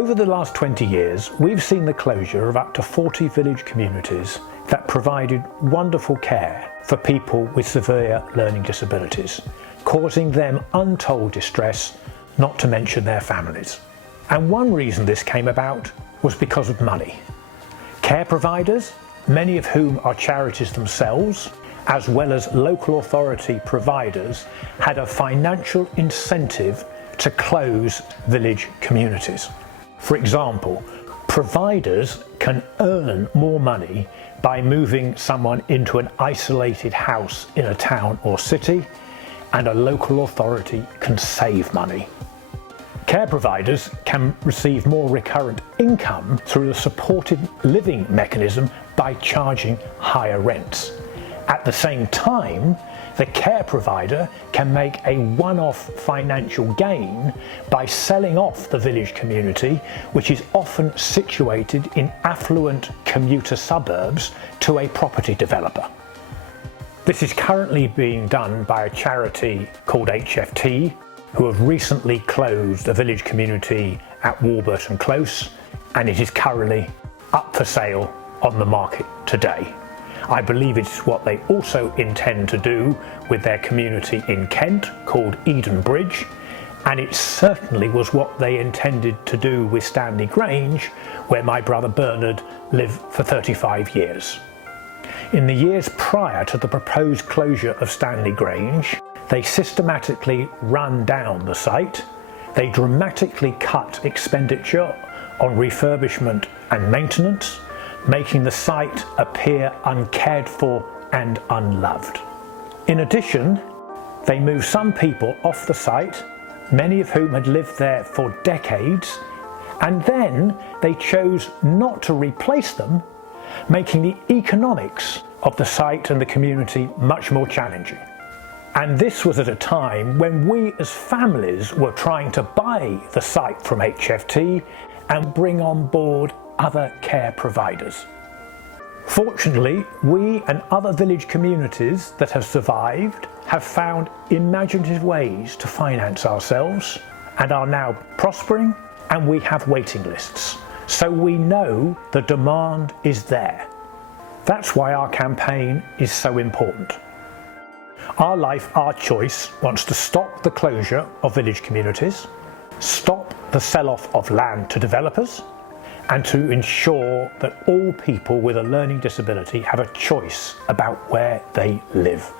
Over the last 20 years, we've seen the closure of up to 40 village communities that provided wonderful care for people with severe learning disabilities, causing them untold distress, not to mention their families. And one reason this came about was because of money. Care providers, many of whom are charities themselves, as well as local authority providers, had a financial incentive to close village communities. For example, providers can earn more money by moving someone into an isolated house in a town or city, and a local authority can save money. Care providers can receive more recurrent income through the supported living mechanism by charging higher rents. At the same time, the care provider can make a one-off financial gain by selling off the village community, which is often situated in affluent commuter suburbs, to a property developer. This is currently being done by a charity called HFT, who have recently closed a village community at Warburton Close, and it is currently up for sale on the market today. I believe it's what they also intend to do with their community in Kent called Eden Bridge, and it certainly was what they intended to do with Stanley Grange, where my brother Bernard lived for 35 years. In the years prior to the proposed closure of Stanley Grange, they systematically ran down the site, they dramatically cut expenditure on refurbishment and maintenance, making the site appear uncared for and unloved. In addition, they moved some people off the site, many of whom had lived there for decades, and then they chose not to replace them, making the economics of the site and the community much more challenging. And this was at a time when we as families were trying to buy the site from HFT and bring on board other care providers. Fortunately, we and other village communities that have survived have found imaginative ways to finance ourselves and are now prospering, and we have waiting lists. So we know the demand is there. That's why our campaign is so important. Our Life, Our Choice wants to stop the closure of village communities, stop the sell-off of land to developers, and to ensure that all people with a learning disability have a choice about where they live.